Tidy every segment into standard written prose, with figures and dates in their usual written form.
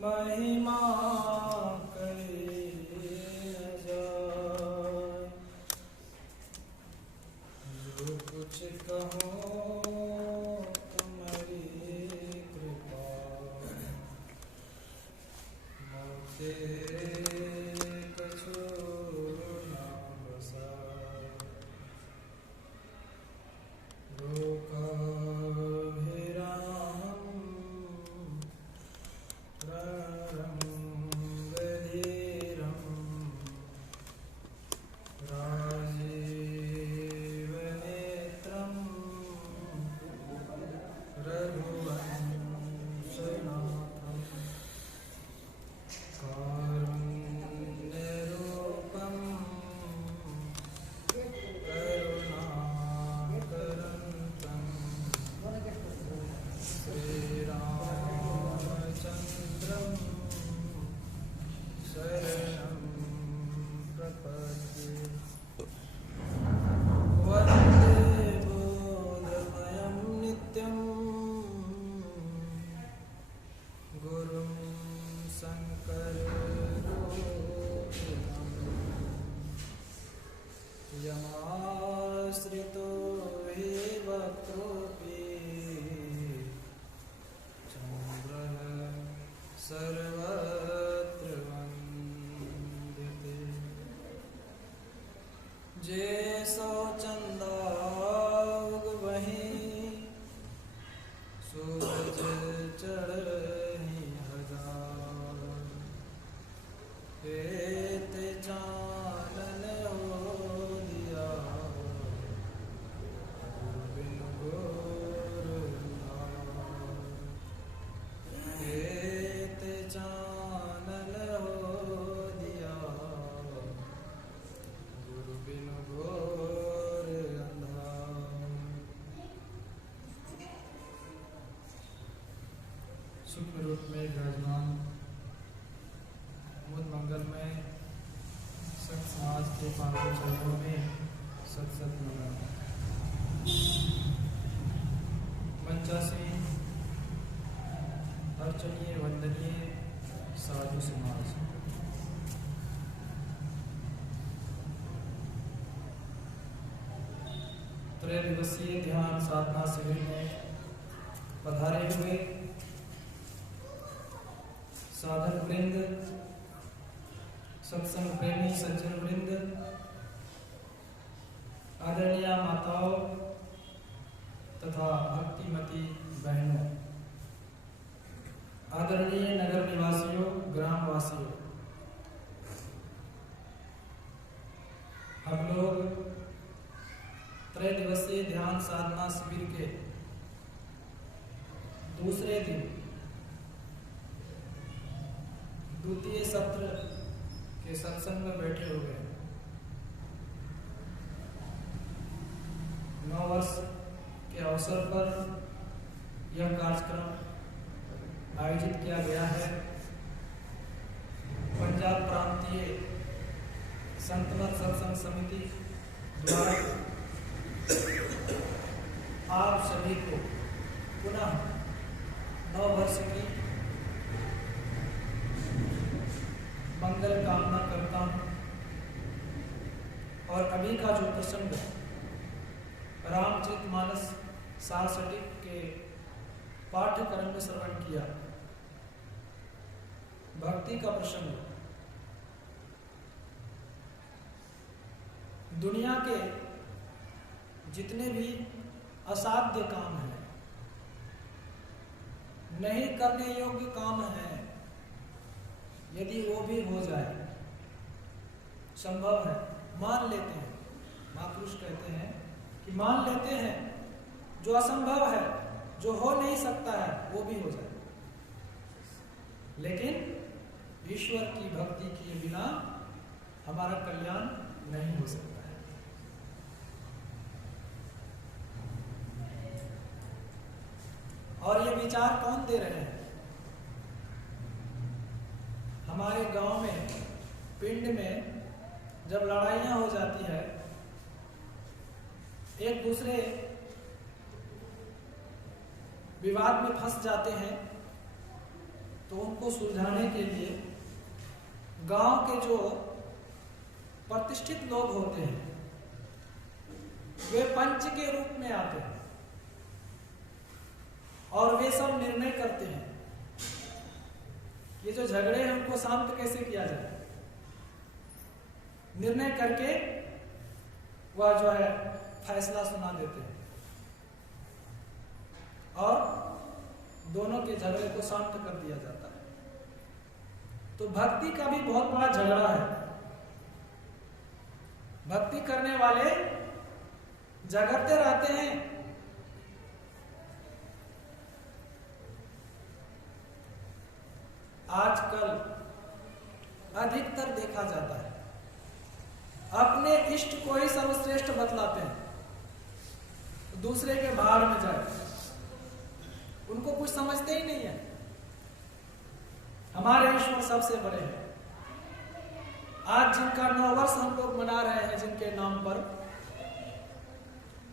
महिमा करे अजाय, जो कुछ कहो तुम्हारी कृपा, मोते कछु न बसाय। यमाश्रितो हि वक्रोऽपि चन्द्रः सर्वत्र वन्द्यते। जैसो चंदा उगवहीं, सूरज चढ़हीं हजार। हेत चानन हो दिया, बिन घोर अंधार। हेत चानन हो दिया, गुरु बिन घोर अंधार। सूक्ष्म रूप में विराजमान मूल मंगल में सत समाज के पांचों चरणों में सत सत नमन। पंचासी अर्चनीय वंदनीय साधु समाज, त्रय दिवसीय ध्यान साधना शिविर में पधारे हुए साधक वृंद, सत्संग प्रेमी सज्जन वृंद, आदरणीय माताओं तथा भक्तिमती बहनों, आदरणीय नगर निवासियों, ग्रामवासियों, हम लोग त्रय दिवसीय ध्यान साधना शिविर के दूसरे दिन द्वितीय सत्र के सत्संग में बैठे हुए हैं। 9 वर्ष के अवसर पर यह कार्यक्रम आयोजित किया गया है। पंजाब प्रांतीय संतमत सत्संग समिति द्वारा आप सभी को पुनः 9 वर्ष की मंगल कामना करता हूँ। और अभी का जो प्रसंग रामचरितमानस सारसटिक के पाठ्यक्रम में श्रवण किया, भक्ति का प्रसंग, दुनिया के जितने भी असाध्य काम हैं, नहीं करने योग्य काम हैं, यदि वो भी हो जाए, संभव है, मान लेते हैं। महापुरुष कहते हैं कि मान लेते हैं जो असंभव है, जो हो नहीं सकता है, वो भी हो जाए। लेकिन ईश्वर की भक्ति किए बिना हमारा कल्याण नहीं हो सकता है। और ये विचार कौन दे रहे हैं? हमारे गांव में, पिंड में जब लड़ाइयां हो जाती है, एक दूसरे विवाद में फंस जाते हैं, तो उनको सुलझाने के लिए गांव के जो प्रतिष्ठित लोग होते हैं वे पंच के रूप में आते हैं और वे सब निर्णय करते हैं ये जो झगड़े हैं उनको शांत कैसे किया जाए। निर्णय करके वह जो है फैसला सुना देते हैं और दोनों के झगड़े को शांत कर दिया जाता है। तो भक्ति का भी बहुत बड़ा झगड़ा है। भक्ति करने वाले झगड़ते रहते हैं। आजकल अधिकतर देखा जाता है अपने इष्ट को ही सर्वश्रेष्ठ बतलाते हैं, दूसरे के भाड़ में जाए, उनको कुछ समझते ही नहीं है। हमारे ईश्वर सबसे बड़े हैं। आज जिनका 9 वर्ष हम लोग मना रहे हैं, जिनके नाम पर,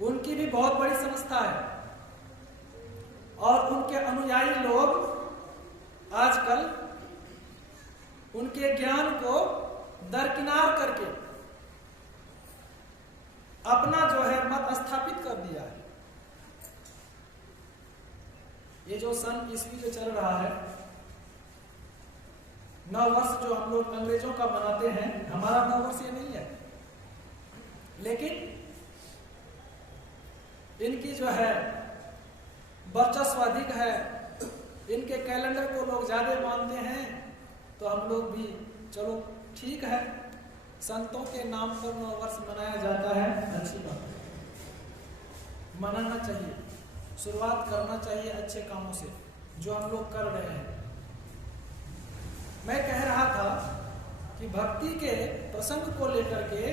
उनकी भी बहुत बड़ी संस्था है और उनके अनुयायी लोग आजकल उनके ज्ञान को दरकिनार करके अपना जो है मत स्थापित कर दिया है। ये जो सन ईस्वी जो चल रहा है, 9 वर्ष जो हम लोग अंग्रेजों का मनाते हैं, हमारा 9 वर्ष ये नहीं है, लेकिन इनकी जो है वर्चस्व अधिक है, इनके कैलेंडर को लोग ज्यादा मानते हैं, तो हम लोग भी चलो ठीक है, संतों के नाम पर 9 वर्ष मनाया जाता है, अच्छी बात है, मनाना चाहिए, शुरुआत करना चाहिए अच्छे कामों से जो हम लोग कर रहे हैं। मैं कह रहा था कि भक्ति के प्रसंग को लेकर के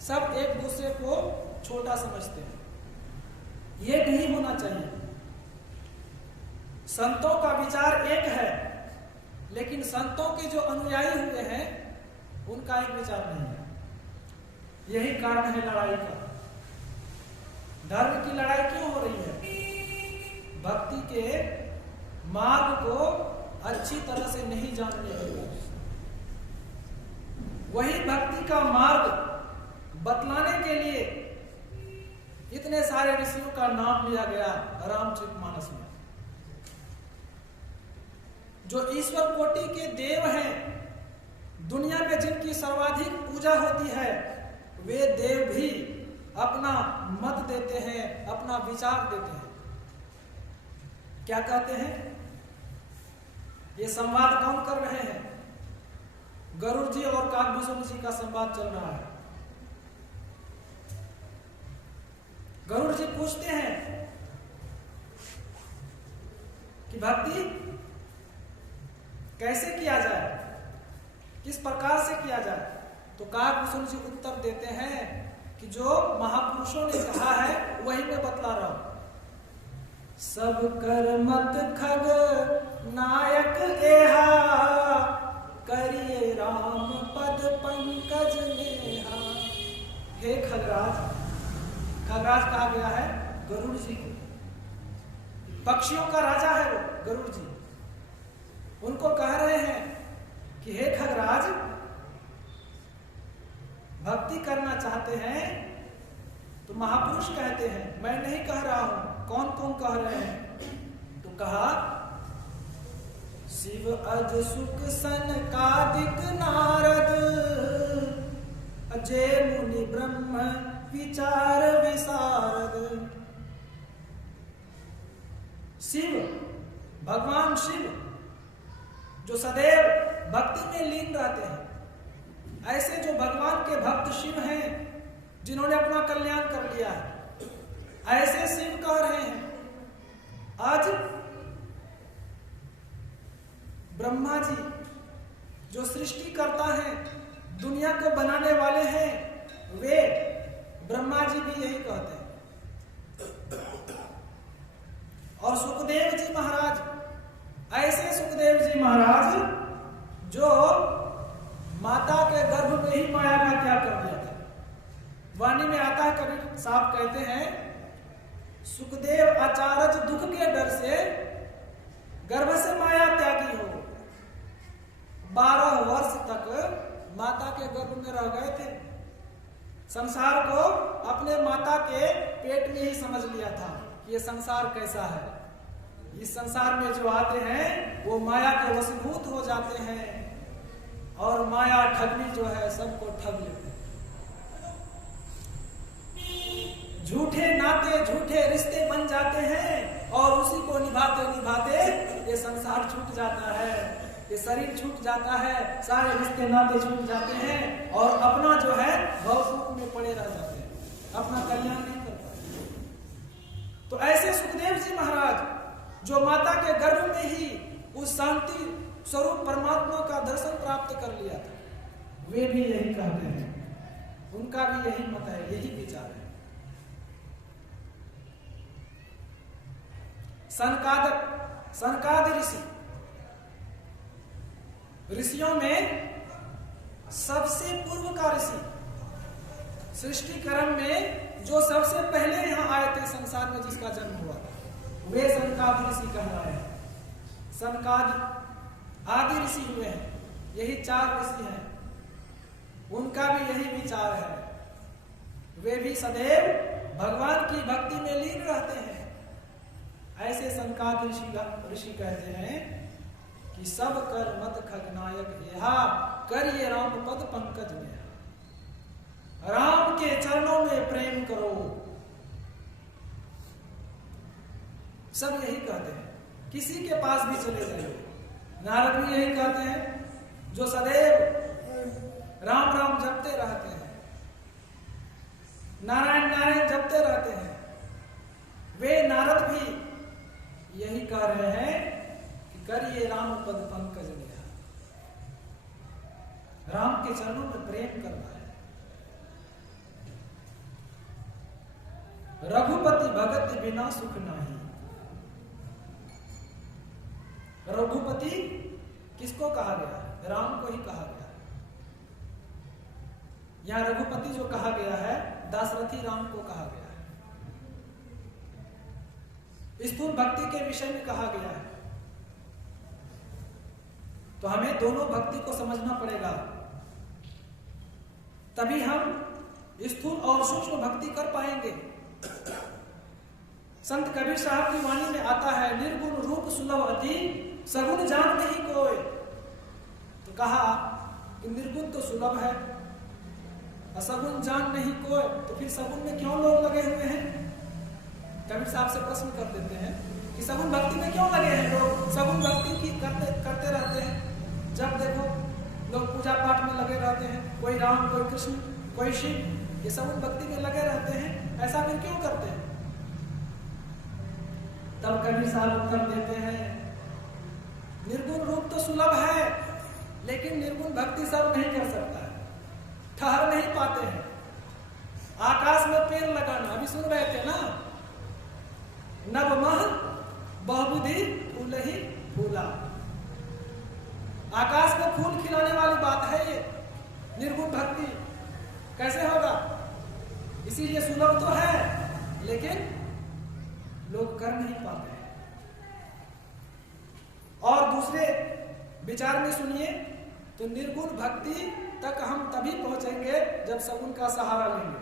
सब एक दूसरे को छोटा समझते हैं, ये नहीं होना चाहिए। संतों का विचार एक है, लेकिन संतों के जो अनुयायी हुए हैं उनका एक विचार नहीं है। यही कारण है लड़ाई का। धर्म की लड़ाई क्यों हो रही है? भक्ति के मार्ग को अच्छी तरह से नहीं जानने के लिए। वही भक्ति का मार्ग बतलाने के लिए इतने सारे ऋषियों का नाम लिया गया रामचरितमानस में। जो ईश्वर कोटि के देव हैं, दुनिया में जिनकी सर्वाधिक पूजा होती है, वे देव भी अपना मत देते हैं, अपना विचार देते हैं। क्या कहते हैं? ये संवाद कौन कर रहे हैं? गरुड़ जी और काकभूषण जी का संवाद चल रहा है। गरुड़ जी पूछते हैं कि भक्ति कैसे किया जाए, किस प्रकार से किया जाए? तो काकभूषण जी उत्तर देते हैं कि जो महापुरुषों ने कहा है वही मैं बतला रहा हूं। सब कर मत खग नायक एहा, करिए राम पद पंकज नेहा। हे खगराज, खगराज कहा गया है गरुड़ जी को, पक्षियों का राजा है वो गरुड़ जी। उनको कह रहे हैं कि हे खगराज, भक्ति करना चाहते हैं तो महापुरुष कहते हैं, मैं नहीं कह रहा हूं। कौन कौन कह रहे हैं? तो कहा शिव अज सुख सनकादिक नारद, अजय मुनि ब्रह्म विचार विशारद। शिव, भगवान शिव जो सदैव भक्ति में लीन रहते हैं, ऐसे जो भगवान के भक्त शिव हैं जिन्होंने अपना कल्याण कर लिया है, ऐसे शिव कह रहे हैं आज ब्रह्मा जी जो सृष्टि करता है, दुनिया को बनाने वाले हैं, भी यही कहते हैं। और सुखदेव जी महाराज, ऐसे सुखदेव जी महाराज जो माता के गर्भ में ही माया का त्याग कर दिया था। वाणी में आता है, कबीर साहब कहते हैं, सुखदेव आचार्य दुख के डर से गर्भ से माया त्यागी हो, 12 वर्ष तक माता के गर्भ में रह गए थे। संसार को अपने माता के पेट में ही समझ लिया था कि ये संसार कैसा है। इस संसार में जो आते हैं वो माया के वशीभूत हो जाते हैं और माया ठगनी जो है सबको ठग लेते हैं। झूठे नाते झूठे रिश्ते बन जाते हैं और उसी को निभाते निभाते ये संसार छूट जाता है, ये शरीर छूट जाता है, सारे रिश्ते नाते छूट जाते हैं और अपना जो है भवसुख में पड़े रह जाते हैं, अपना कल्याण नहीं कर पाते। तो ऐसे सुखदेव जी महाराज जो माता के गर्भ में ही उस शांति स्वरूप परमात्मा का दर्शन प्राप्त कर लिया था, वे भी यही कहते हैं, उनका भी यही मत है, यही विचार है। सनकादि ऋषि, ऋषियों में सबसे पूर्व का ऋषि, सृष्टि क्रम में जो सबसे पहले यहां आए थे संसार में, जिसका जन्म हुआ था, वे सनकादि ऋषि कहलाए हैं। सनकादि आदि ऋषि हुए हैं, यही 4 ऋषि हैं, उनका भी यही विचार है। वे भी सदैव भगवान की भक्ति में लीन रहते हैं। ऐसे सनकादि ऋषि कहते हैं कि सब कर मत खगनायक यहा, करिए राम पद पंकज में, राम के चरणों में प्रेम करो। सब यही कहते हैं, किसी के पास भी चले जाइए, नारद भी यही कहते हैं, जो सदैव राम राम जपते रहते हैं, नारायण नारायण जपते रहते हैं, वे नारद भी यही कह रहे हैं कि करिए राम पद पंकज लिया, राम के चरणों में प्रेम करना है। रघुपति भगत बिना सुख नहीं। रघुपति किसको कहा गया? राम को ही कहा गया। यहां रघुपति जो कहा गया है, दाशरथी राम को कहा गया है। स्थूल भक्ति के विषय में कहा गया है। तो हमें दोनों भक्ति को समझना पड़ेगा, तभी हम स्थूल और सूक्ष्म भक्ति कर पाएंगे। संत कबीर साहब की वाणी में आता है, निर्गुण रूप सुलभ अति, सगुण जान नहीं कोई। तो कहा कि निर्गुण तो सुलभ है, असगुण जान नहीं कोई, तो फिर सगुण में क्यों लोग लगे हुए हैं? कबीर साहब से प्रश्न कर देते हैं कि सगुण भक्ति में क्यों लगे हैं लोग? सगुण भक्ति की करते रहते हैं, जब देखो लोग पूजा पाठ में लगे रहते हैं, कोई राम, कोई कृष्ण, कोई शिव, ये सगुण भक्ति में लगे रहते हैं, ऐसा फिर क्यों करते हैं? तब कबीर साहब उत्तर देते हैं, निर्गुण रूप तो सुलभ है, लेकिन निर्गुण भक्ति सब नहीं कर सकता है, ठहर नहीं पाते हैं। आकाश में पेड़ लगाना, अभी सुन रहे थे ना, नवमह बहुबुद्धि फूल ही फूला। आकाश में फूल खिलाने वाली बात है ये निर्गुण भक्ति, कैसे होगा? इसीलिए सुलभ तो है, लेकिन लोग कर नहीं पाते हैं। और दूसरे विचार में सुनिए, तो निर्गुण भक्ति तक हम तभी पहुंचेंगे जब सगुण का सहारा लेंगे,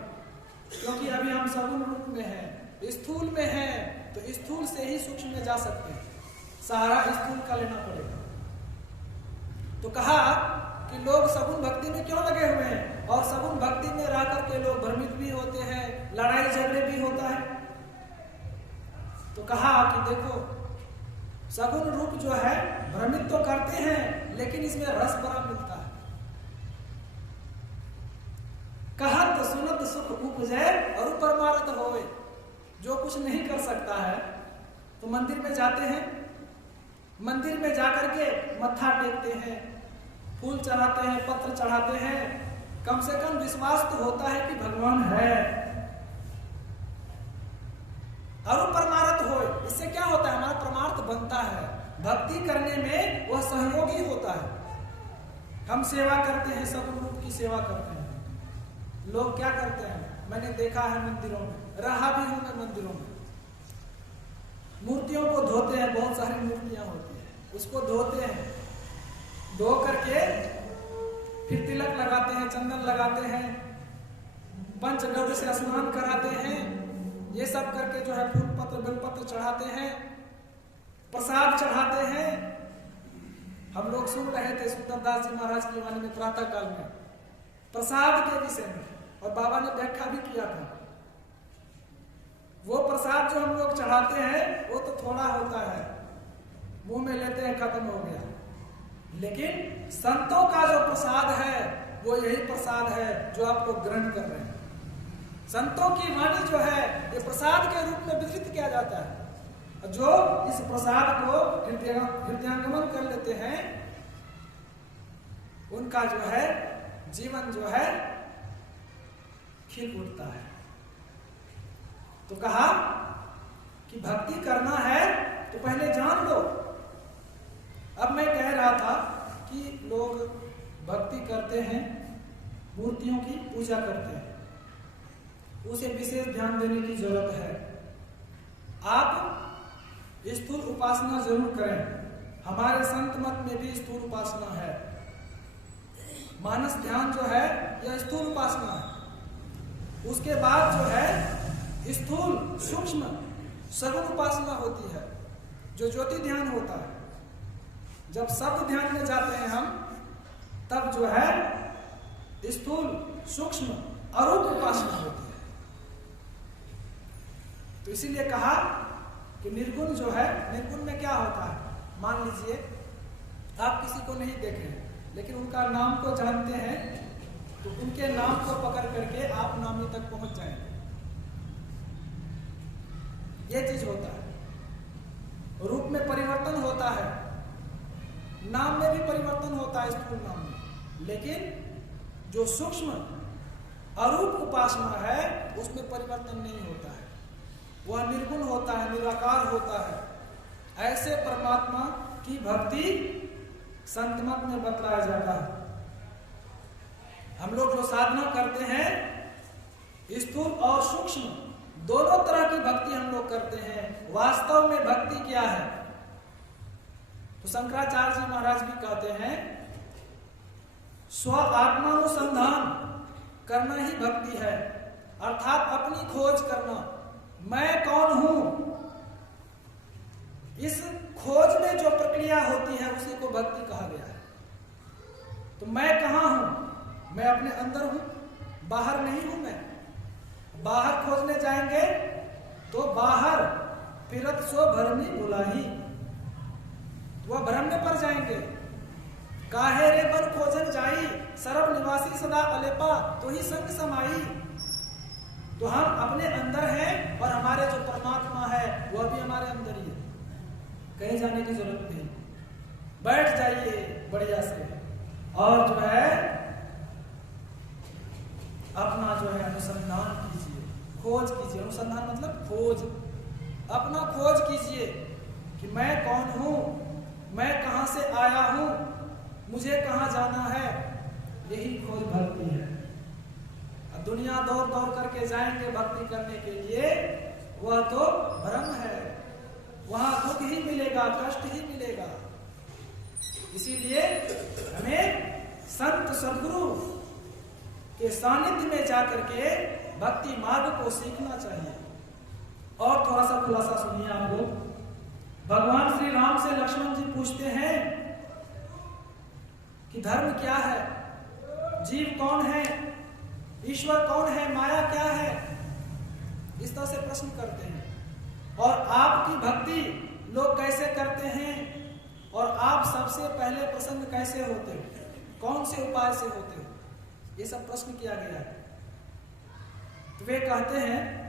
क्योंकि अभी हम सगुण रूप में हैं, स्थूल में हैं, तो स्थूल से ही सूक्ष्म में जा सकते हैं, सहारा स्थूल का लेना पड़ेगा। तो कहा कि लोग सगुण भक्ति में क्यों लगे हुए हैं, और सगुण भक्ति में रह करके लोग भ्रमित भी होते हैं, लड़ाई झगड़े भी होता है। तो कहा कि देखो, सगुण रूप जो है भ्रमित तो करते हैं, लेकिन इसमें रस बड़ा मिलता है। कहत सुनत सुख उपजै और परमारथ होवे। जो कुछ नहीं कर सकता है तो मंदिर में जाते हैं, मंदिर में जाकर के मत्था टेकते हैं, फूल चढ़ाते हैं, पत्र चढ़ाते हैं, कम से कम विश्वास तो होता है कि भगवान है। बनता है। भक्ति करने में वह सहयोगी होता है। हम सेवा करते हैं, सब रूप की सेवा करते हैं। लोग क्या करते हैं, मैंने देखा है मंदिरों में, रहा भी हूं मैं मंदिरों में, मूर्तियों को धोते हैं। बहुत सारी मूर्तियां होती है, उसको धोते हैं, धो करके फिर तिलक लगाते हैं, चंदन लगाते हैं, पंचगव्य से स्नान कराते हैं, ये सब करके जो है फूल पत्र बेलपत्र चढ़ाते हैं, प्रसाद चढ़ाते हैं। हम लोग सुन रहे थे सुंदर दास जी महाराज की वाणी में प्रातः काल में प्रसाद के विषय में, और बाबा ने व्याख्या भी किया था। वो प्रसाद जो हम लोग चढ़ाते हैं वो तो थोड़ा होता है, मुंह में लेते हैं खत्म हो गया, लेकिन संतों का जो प्रसाद है वो यही प्रसाद है जो आप लोग ग्रहण कर रहे हैं। संतों की वाणी जो है ये प्रसाद के रूप में वितरित किया जाता है। जो इस प्रसाद को हृदयांगमन कर लेते हैं उनका जो है जीवन जो है खिल उठता है। तो कहा कि भक्ति करना है तो पहले जान लो। अब मैं कह रहा था कि लोग भक्ति करते हैं, मूर्तियों की पूजा करते हैं, उसे विशेष ध्यान देने की जरूरत है। आप स्थूल उपासना जरूर करें, हमारे संत मत में भी स्थूल उपासना है। मानस ध्यान जो है यह स्थूल उपासना है। उसके बाद जो है स्थूल सूक्ष्म सगुण उपासना होती है, जो ज्योति ध्यान होता है। जब शब्द ध्यान में जाते हैं हम, तब जो है स्थूल सूक्ष्म अरूप उपासना होती है। तो इसीलिए कहा कि निर्गुण जो है, निर्गुण में क्या होता है, मान लीजिए आप किसी को नहीं देखे लेकिन उनका नाम को जानते हैं, तो उनके नाम को पकड़ करके आप नामी तक पहुंच जाएंगे। यह चीज होता है। रूप में परिवर्तन होता है, नाम में भी परिवर्तन होता है स्थूल नाम में, लेकिन जो सूक्ष्म अरूप उपासना है उसमें परिवर्तन नहीं होता है, वह निर्गुण होता है, निराकार होता है। ऐसे परमात्मा की भक्ति संत मत में बतलाया जाता है। हम लोग जो साधना करते हैं स्थूल और सूक्ष्म दोनों तरह की भक्ति हम लोग करते हैं। वास्तव में भक्ति क्या है, तो शंकराचार्य जी महाराज भी कहते हैं स्व आत्मानुसंधान करना ही भक्ति है, अर्थात अपनी खोज करना, मैं कौन हूं। इस खोज में जो प्रक्रिया होती है उसी को भक्ति कहा गया है। तो मैं कहां हूं, मैं अपने अंदर हूं, बाहर नहीं हूं। मैं बाहर खोजने जाएंगे तो बाहर फिरत सो भरमी बुलाही, वह भ्रम में पड़ जाएंगे। काहे रे बन खोजन जाई, सर्व निवासी सदा अलेपा, तो ही संग समाई। तो हम अपने अंदर हैं और हमारे जो परमात्मा है वह भी हमारे अंदर ही है, कहीं जाने की जरूरत नहीं। बैठ जाइए बढ़िया से और जो है अपना जो है अनुसंधान कीजिए, खोज कीजिए। अनुसंधान मतलब खोज, अपना खोज कीजिए कि मैं कौन हूं, मैं कहां से आया हूं, मुझे कहां जाना है। यही खोज भक्ति है। अब दुनिया दौड़ दौड़ करके जाएंगे भक्ति करने के लिए, वह तो भ्रम है, वहां दुख ही मिलेगा, कष्ट ही मिलेगा। इसीलिए हमें संत सद्गुरु के सानिध्य में जाकर के भक्ति मार्ग को सीखना चाहिए। और थोड़ा सा खुलासा सुनिए आप लोग। भगवान श्री राम से लक्ष्मण जी पूछते हैं कि धर्म क्या है, जीव कौन है, ईश्वर कौन है, माया क्या है, इस तरह से प्रश्न करते हैं। और आपकी भक्ति लोग कैसे करते हैं, और आप सबसे पहले प्रसन्न कैसे होते हो, कौन से उपाय से होते हो, ये सब प्रश्न किया गया है। तो वे कहते हैं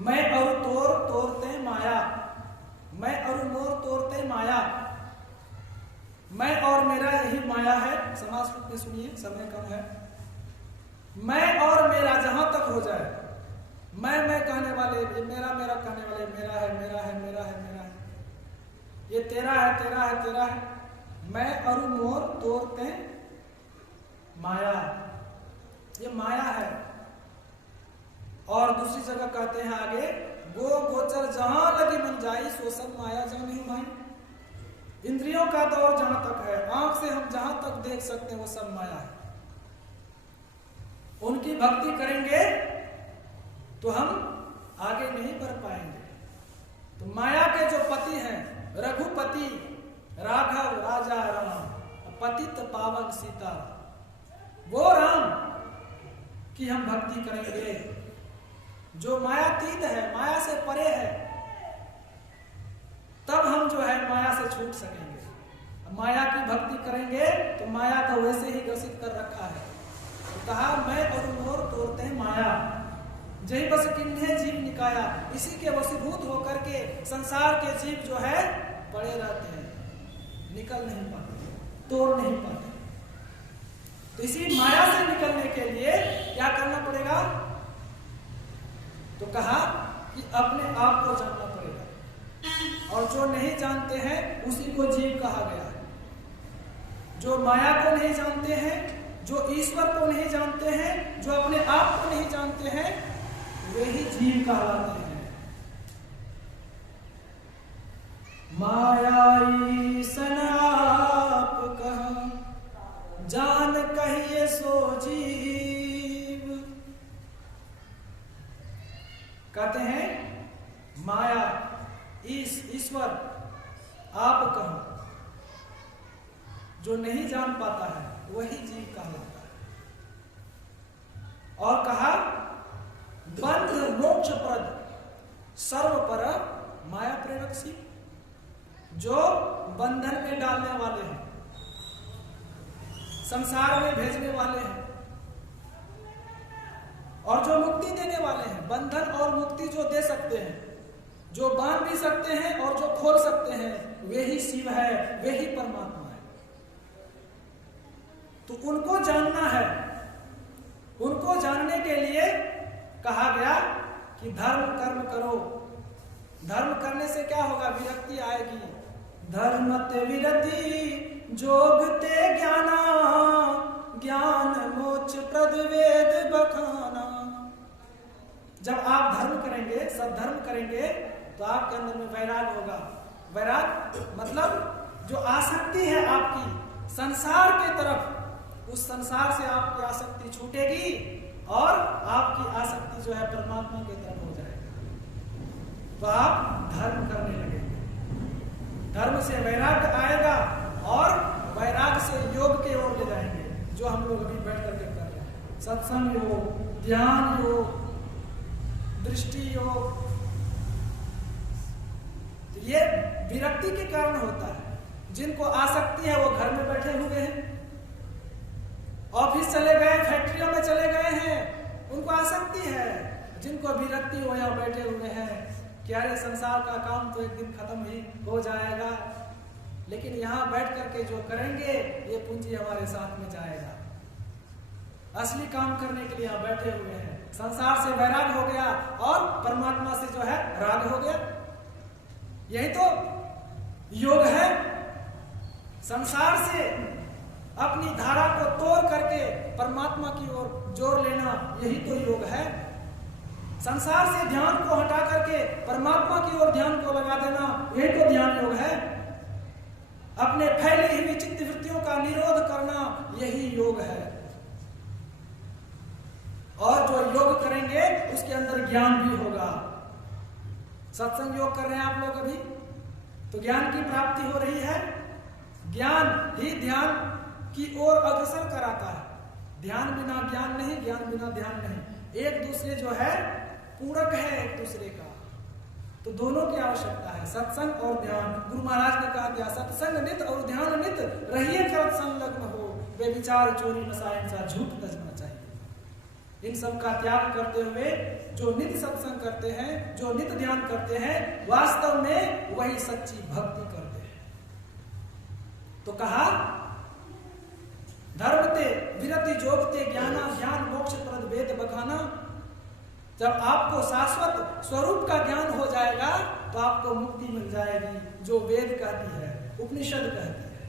मैं और तोर तोरते माया, मैं और मोर तोरते माया, मैं और मेरा यही माया है। समास रूप में सुनिए, समय कम है। मैं और मेरा जहां तक हो जाए, मैं कहने वाले, ये मेरा मेरा कहने वाले, मेरा है मेरा है मेरा है मेरा है, ये तेरा है तेरा है तेरा है, मैं अरु मोर तोरते माया, ये माया है। और दूसरी जगह कहते हैं आगे, गो गोचर जहां लगी मन जाई, सो सब माया जो नहीं माई। इंद्रियों का दौर जहां तक है, आंख से हम जहां तक देख सकते हैं वो सब माया है। उनकी भक्ति करेंगे तो हम आगे नहीं बढ़ पाएंगे। तो माया के जो पति हैं, रघुपति राघव राजा राम, पतित पावन सीता, वो राम की हम भक्ति करेंगे जो मायातीत है, माया से परे है, तब हम जो है माया से छूट सकेंगे। माया की भक्ति करेंगे तो माया को वैसे ही ग्रसित कर रखा है। तो कहा मैं और मोर तोड़ते हैं माया, जय बस किन्हे जीव निकाया, इसी के वशीभूत होकर के संसार के जीव जो है पड़े रहते हैं, निकल नहीं पाते, तोड़ नहीं पाते। तो इसी माया से निकलने के लिए क्या करना पड़ेगा? तो कहा कि अपने आप को जानना पड़ेगा, और जो नहीं जानते हैं उसी को जीव कहा गया है। जो माया को नहीं जानते हैं, जो ईश्वर को नहीं जानते हैं, जो अपने आप को नहीं जानते हैं, वे ही जीव कहलाते हैं। मायाई सन आप कहा, जान कहिए सो जीव। कहते हैं माया ईश्वर आप कहो, जो नहीं जान पाता है वही जीव कहलाता है। और कहा बंध मोक्ष प्रद सर्व पर माया प्रेरक सी, जो बंधन में डालने वाले हैं, संसार में भेजने वाले हैं, और जो मुक्ति देने वाले हैं। बंधन और मुक्ति जो दे सकते हैं, जो बांध भी सकते हैं और जो खोल सकते हैं, वे ही शिव है, वे ही परमात्मा है। तो उनको जानना है। उनको जानने के लिए कहा गया कि धर्म कर्म करो। धर्म करने से क्या होगा? विरक्ति आएगी। धर्म ते विरति जोग ते ज्ञाना, ज्ञान मोक्ष प्रद वेद बखाना। जब आप धर्म करेंगे, सद्धर्म करेंगे, तो आपके अंदर में वैराग होगा। वैराग मतलब जो आसक्ति है आपकी संसार के तरफ, उस संसार से आपकी आसक्ति छूटेगी और आपकी आसक्ति जो है परमात्मा की तरफ हो जाएगी। तो आप धर्म करने लगेंगे। धर्म से वैराग्य आएगा और वैराग्य से योग के ओर ले जाएंगे, जो हम लोग अभी बैठ करके कर रहे हैं। सत्संग योग, ध्यान योग, दृष्टि योग। तो ये विरक्ति के कारण होता है। जिनको आसक्ति है वो घर में बैठे हुए हैं, ऑफिस चले गए, फैक्ट्रियों में चले गए हैं, उनको आसक्ति है। जिनको विरक्ति हो यहाँ बैठे हुए हैं कि अरे संसार का काम तो एक दिन खत्म ही हो जाएगा, लेकिन यहाँ बैठ करके जो करेंगे ये पूंजी हमारे साथ में जाएगा। असली काम करने के लिए यहाँ बैठे हुए हैं। संसार से वैराग हो गया और परमात्मा से जो है राग हो गया। यही तो योग है। संसार से अपनी धारा को तोड़ करके परमात्मा की ओर जोर लेना, यही तो योग है। संसार से ध्यान को हटा करके परमात्मा की ओर ध्यान को लगा देना, यही तो ध्यान योग है। अपने फैली हुई चित्त वृत्तियों का निरोध करना, यही योग है। और जो योग करेंगे उसके अंदर ज्ञान भी होगा। सत्संग योग कर रहे हैं आप लोग अभी, तो ज्ञान की प्राप्ति हो रही है। ज्ञान ही ध्यान की ओर अग्रसर कराता है। ध्यान बिना ज्ञान नहीं, ज्ञान बिना ध्यान नहीं। एक दूसरे जो है पूरक है एक दूसरे का, तो दोनों की आवश्यकता है, सत्संग और ध्यान। गुरु महाराज ने कहा दिया, सत्संग नित और ध्यान नित रहिए कर संलग्न हो, वे विचार चोरी नशा हिंसा झूठ तजना चाहिए। इन सब का त्याग करते हुए जो नित्य सत्संग करते हैं, जो नित्य ध्यान करते हैं, वास्तव में वही सच्ची भक्ति करते हैं। तो कहा धर्म ते विरति जोगते ज्ञाना, ज्ञान मोक्ष प्रद वेद बखाना। जब आपको शाश्वत स्वरूप का ज्ञान हो जाएगा तो आपको मुक्ति मिल जाएगी, जो वेद कहती है, उपनिषद कहती है।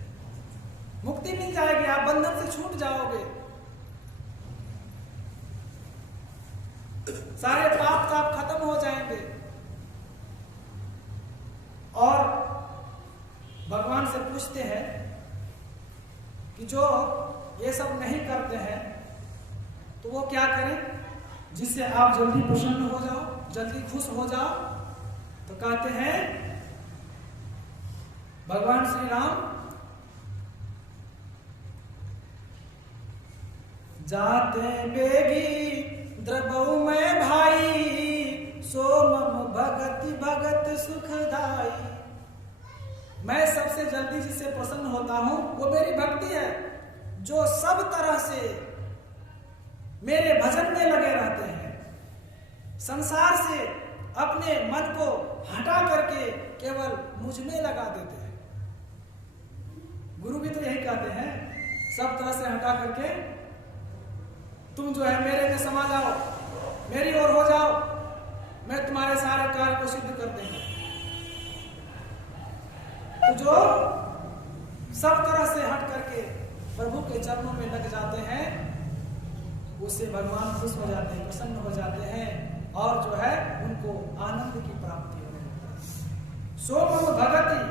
मुक्ति मिल जाएगी, आप बंधन से छूट जाओगे, सारे पाप ताप खत्म हो जाएंगे। और भगवान से पूछते हैं कि जो ये सब नहीं करते हैं तो वो क्या करें जिससे आप जल्दी प्रसन्न हो जाओ, जल्दी खुश हो जाओ। तो कहते हैं भगवान श्री राम, जाते बेगी द्रबहु में भाई, सो मम भगति भगत सुखदाई। मैं सबसे जल्दी जिससे प्रसन्न होता हूं वो मेरी भक्ति है, जो सब तरह से मेरे भजन में लगे रहते हैं, संसार से अपने मन को हटा करके केवल मुझ में लगा देते हैं। गुरु भी तो यही कहते हैं, सब तरह से हटा करके तुम जो है मेरे में समा जाओ, मेरी ओर हो जाओ, मैं तुम्हारे सारे कार्य को सिद्ध कर देंगे। तो जो सब तरह से हट करके प्रभु के चरणों में लग जाते हैं, उससे भगवान खुश हो जाते हैं, प्रसन्न हो जाते हैं और जो है उनको आनंद की प्राप्ति होने लगती है। सो मम भगति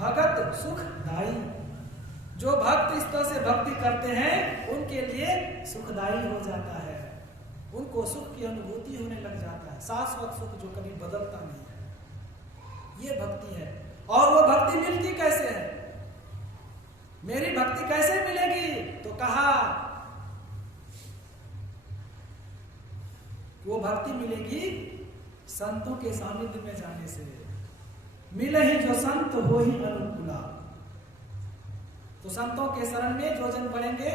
भगत सुखदाई, जो भक्त इस तरह से भक्ति करते हैं उनके लिए सुखदाई हो जाता है, उनको सुख की अनुभूति होने लग जाता है, शाश्वत सुख जो कभी बदलता नहीं है। ये भक्ति है। और वो भक्ति मिलती कैसे है? मेरी भक्ति कैसे मिलेगी? तो कहा वो भक्ति मिलेगी संतों के सानिध्य में जाने से। मिले ही जो संत हो ही अनुकूला। तो संतों के शरण में जो जन पड़ेंगे,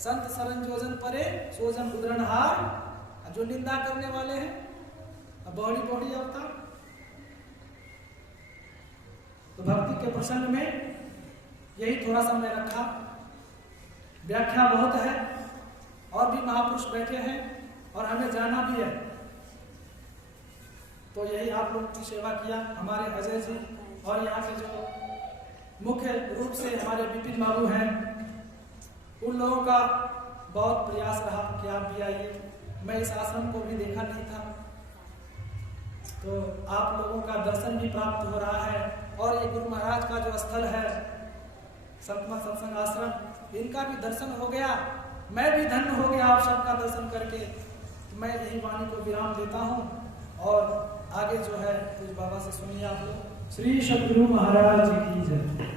संत शरण जो जन पड़े सो जन उदरणहार। जो निंदा करने वाले हैं बौड़ी बौड़ी अवतार। तो भक्ति के प्रसंग में यही थोड़ा सा मैं रखा, व्याख्या बहुत है और भी महापुरुष बैठे हैं और हमें जाना भी है। तो यही आप लोग की सेवा किया, हमारे अजय जी और यहाँ के जो मुख्य रूप से हमारे विपिन बाबू हैं, उन लोगों का बहुत प्रयास रहा कि आप भी आइए। मैं इस आश्रम को भी देखा नहीं था, तो आप लोगों का दर्शन भी प्राप्त हो रहा है। और ये गुरु महाराज का जो स्थल है संतमत सत्संग आश्रम, इनका भी दर्शन हो गया। मैं भी धन्य हो गया आप सबका दर्शन करके। तो मैं यही वाणी को विराम देता हूँ और आगे जो है कुछ बाबा से सुनिए आप लोग। श्री सद्गुरु महाराज की जय।